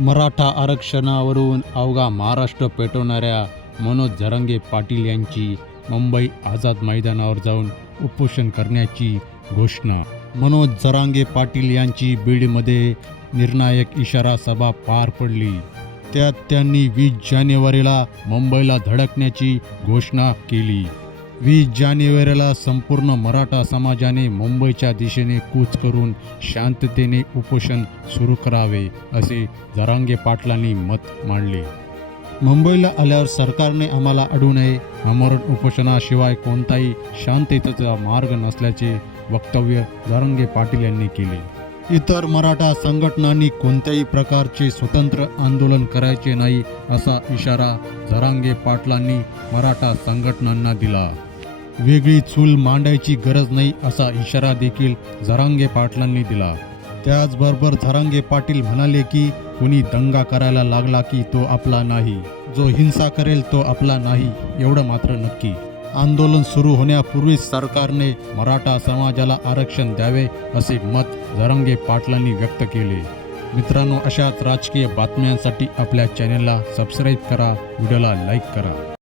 मराठा आरक्षणावरून अवघा महाराष्ट्र पेटवणाऱ्या मनोज झरंगे पाटील यांची मुंबई आझाद मैदानावर जाऊन उपोषण करण्याची घोषणा. मनोज झरांगे पाटील यांची बीडमध्ये निर्णायक इशारा सभा पार पडली. त्यात त्यांनी वीस जानेवारीला मुंबईला धडकण्याची घोषणा केली. वीस जानेवारीला संपूर्ण मराठा समाजाने मुंबईच्या दिशेने कूच करून शांततेने उपोषण सुरू करावे असे जरांगे पाटलांनी मत मांडले. मुंबईला आल्यावर सरकारने आम्हाला अडू नये आमरण उपोषणाशिवाय कोणताही शांततेचा मार्ग नसल्याचे वक्तव्य जरांगे पाटील यांनी केले. इतर मराठा संघटनांनी कोणत्याही प्रकारचे स्वतंत्र आंदोलन करायचे नाही असा इशारा जरांगे पाटलांनी मराठा संघटनांना दिला. वेगळी चूल मांडायची गरज नाही असा इशारा देखील झरांगे पाटलांनी दिला. त्याचबरोबर झरांगे पाटील म्हणाले की कुणी दंगा करायला लागला की तो आपला नाही. जो हिंसा करेल तो आपला नाही एवढं मात्र नक्की. आंदोलन सुरू होण्यापूर्वीच सरकारने मराठा समाजाला आरक्षण द्यावे असे मत झरंगे पाटलांनी व्यक्त केले. मित्रांनो अशाच राजकीय बातम्यांसाठी आपल्या चॅनेलला सबस्क्राईब करा व्हिडिओला लाईक करा.